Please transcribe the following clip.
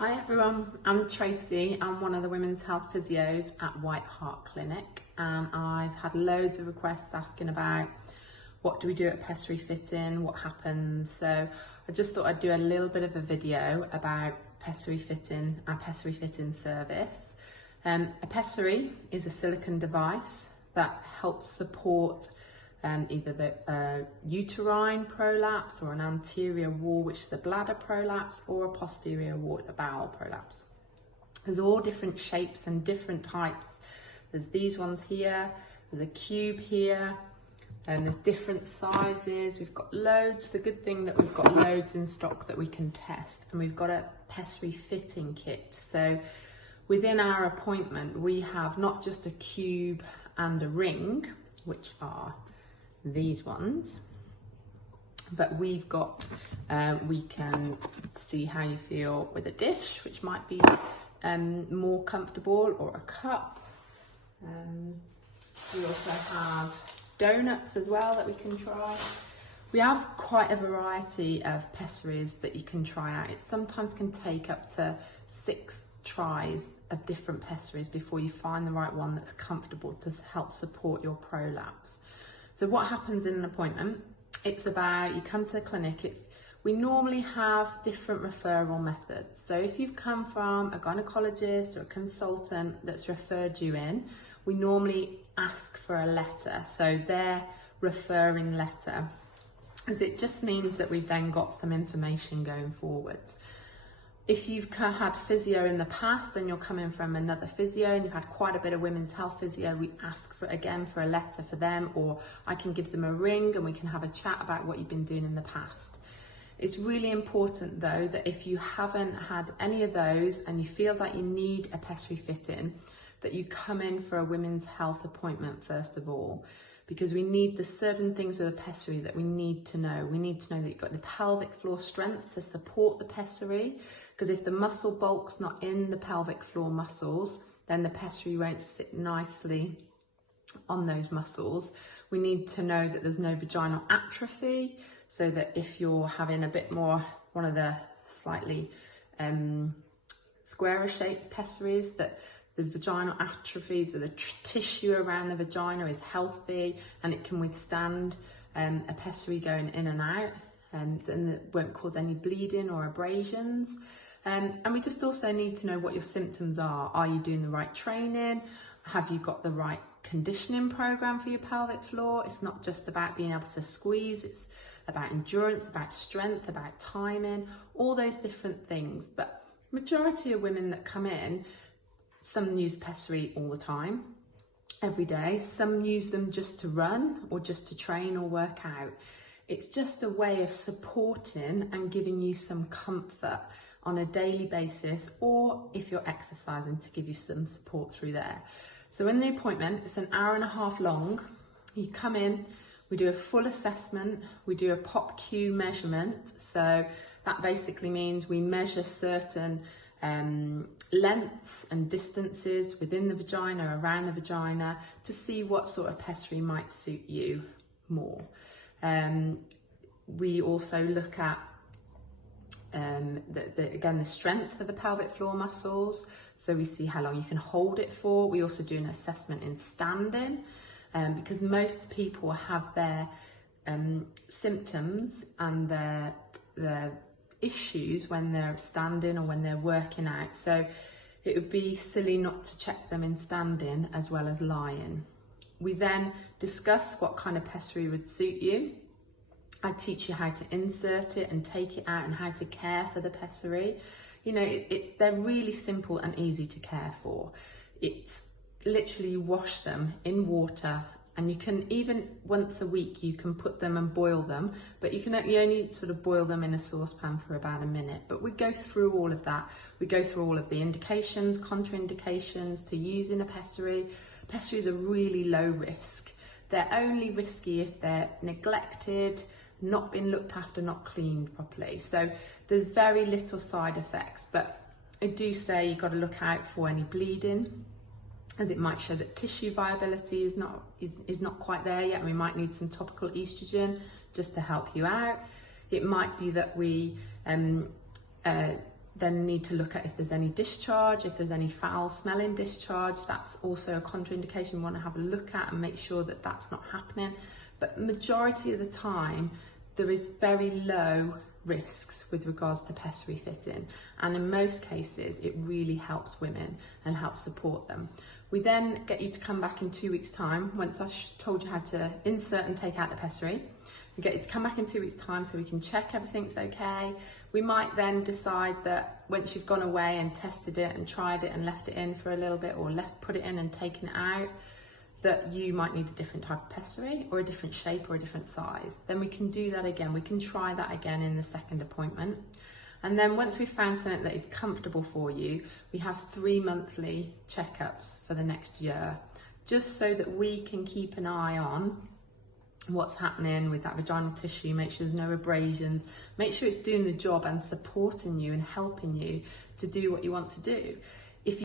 Hi everyone, I'm Tracy. I'm one of the women's health physios at Hart Clinic, and I've had loads of requests asking about what do we do at Pessary fitting, what happens. So I just thought I'd do a little bit of a video about Pessary fitting, our Pessary fitting service. A Pessary is a silicone device that helps support either the uterine prolapse or an anterior wall, which is the bladder prolapse, or a posterior wall, the bowel prolapse. There's all different shapes and different types. There's these ones here, there's a cube here, and there's different sizes. We've got loads. The good thing that we've got loads in stock that we can test, and we've got a Pessary fitting kit. So within our appointment, we have not just a cube and a ring, which are these ones, but we've got we can see how you feel with a dish, which might be more comfortable, or a cup. We also have donuts as well that we can try. We have quite a variety of pessaries that you can try out. It sometimes can take up to 6 tries of different pessaries before you find the right one that's comfortable to help support your prolapse. So what happens in an appointment? It's about, you come to the clinic, we normally have different referral methods. So if you've come from a gynecologist or a consultant that's referred you in, we normally ask for a letter. So their referring letter, as it just means that we've then got some information going forwards. If you've had physio in the past and you're coming from another physio and you've had quite a bit of women's health physio, we ask for a letter for them, or I can give them a ring and we can have a chat about what you've been doing in the past. It's really important though that if you haven't had any of those and you feel that you need a Pessary fitting, that you come in for a women's health appointment first of all, because we need the certain things with a Pessary that we need to know. We need to know that you've got the pelvic floor strength to support the Pessary, because if the muscle bulk's not in the pelvic floor muscles, then the Pessary won't sit nicely on those muscles. We need to know that there's no vaginal atrophy, so that if you're having a bit more, one of the slightly squarer shaped pessaries, that the vaginal atrophy, so the tissue around the vagina is healthy and it can withstand a Pessary going in and out, and it won't cause any bleeding or abrasions. And we just also need to know what your symptoms are. Are you doing the right training? Have you got the right conditioning program for your pelvic floor? It's not just about being able to squeeze, it's about endurance, about strength, about timing, all those different things. But majority of women that come in, some use Pessary all the time, every day. Some use them just to run or just to train or work out. It's just a way of supporting and giving you some comfort on a daily basis, or if you're exercising, to give you some support through there. So in the appointment, it's an hour and a half long. You come in, we do a full assessment, we do a POP-Q measurement. So that basically means we measure certain lengths and distances within the vagina, around the vagina, to see what sort of Pessary might suit you more. We also look at again, the strength of the pelvic floor muscles. So we see how long you can hold it for. We also do an assessment in standing, because most people have their symptoms and their issues when they're standing or when they're working out. So it would be silly not to check them in standing as well as lying. We then discuss what kind of Pessary would suit you. I teach you how to insert it and take it out and how to care for the Pessary. You know, they're really simple and easy to care for. It's literally wash them in water, and you can even once a week you can put them and boil them, but you only sort of boil them in a saucepan for about a minute. But we go through all of that. We go through all of the indications, contraindications to using a Pessary. Pessaries are really low risk. They're only risky if they're neglected, not been looked after, not cleaned properly. So there's very little side effects, but I do say you've got to look out for any bleeding, as it might show that tissue viability is not quite there yet, and we might need some topical estrogen just to help you out. It might be that we then need to look at if there's any discharge, if there's any foul smelling discharge. That's also a contraindication we want to have a look at and make sure that that's not happening. But majority of the time, there is very low risks with regards to pessary fitting, and in most cases it really helps women and helps support them. We then get you to come back in 2 weeks' time. Once I've told you how to insert and take out the pessary, we get you to come back in 2 weeks' time so we can check everything's okay. We might then decide that once you've gone away and tested it and tried it and left it in for a little bit, or put it in and taken it out, that you might need a different type of pessary or a different shape or a different size. Then we can do that again. We can try that again in the second appointment. And then once we've found something that is comfortable for you, we have 3 monthly checkups for the next year, just so that we can keep an eye on what's happening with that vaginal tissue, make sure there's no abrasions, make sure it's doing the job and supporting you and helping you to do what you want to do.